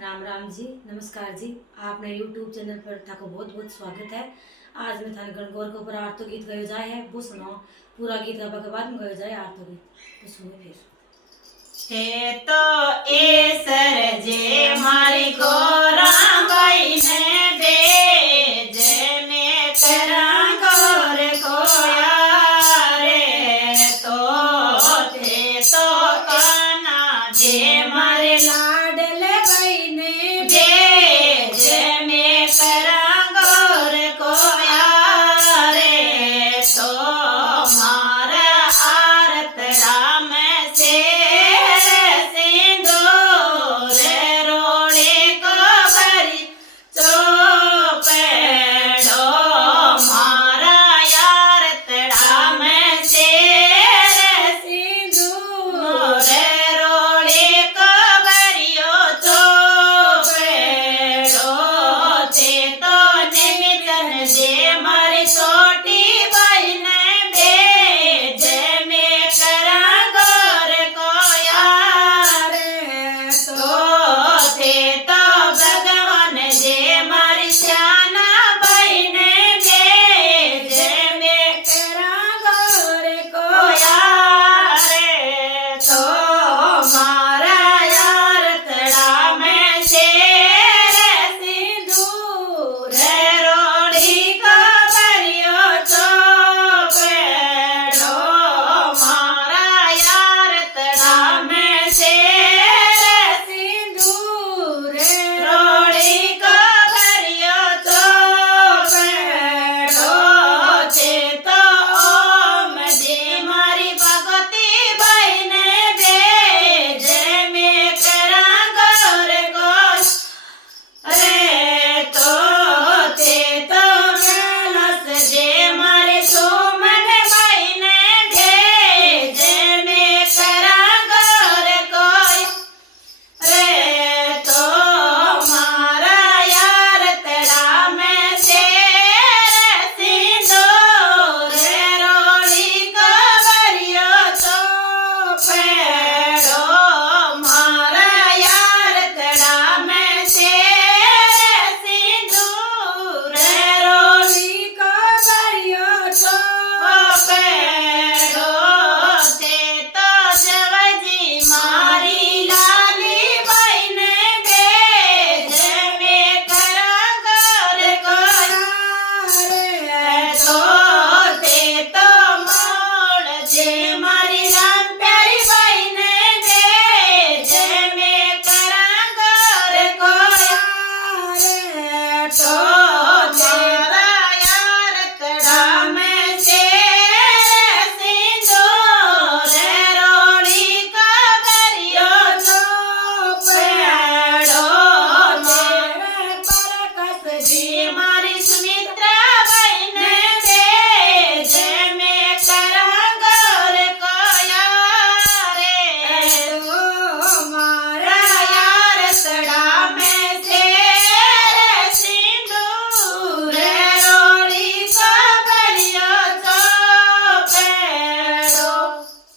राम राम जी, नमस्कार जी। आपने YouTube channel पर थाको बहुत बहुत स्वागत है। आज मैं थाने गणगौर के ऊपर आरतो गीत गायो जाए है, वो सुनाओ। पूरा गीत गाबा के बाद में गायो जाए आरतो गीत, तो सुनो फिर। है तो ए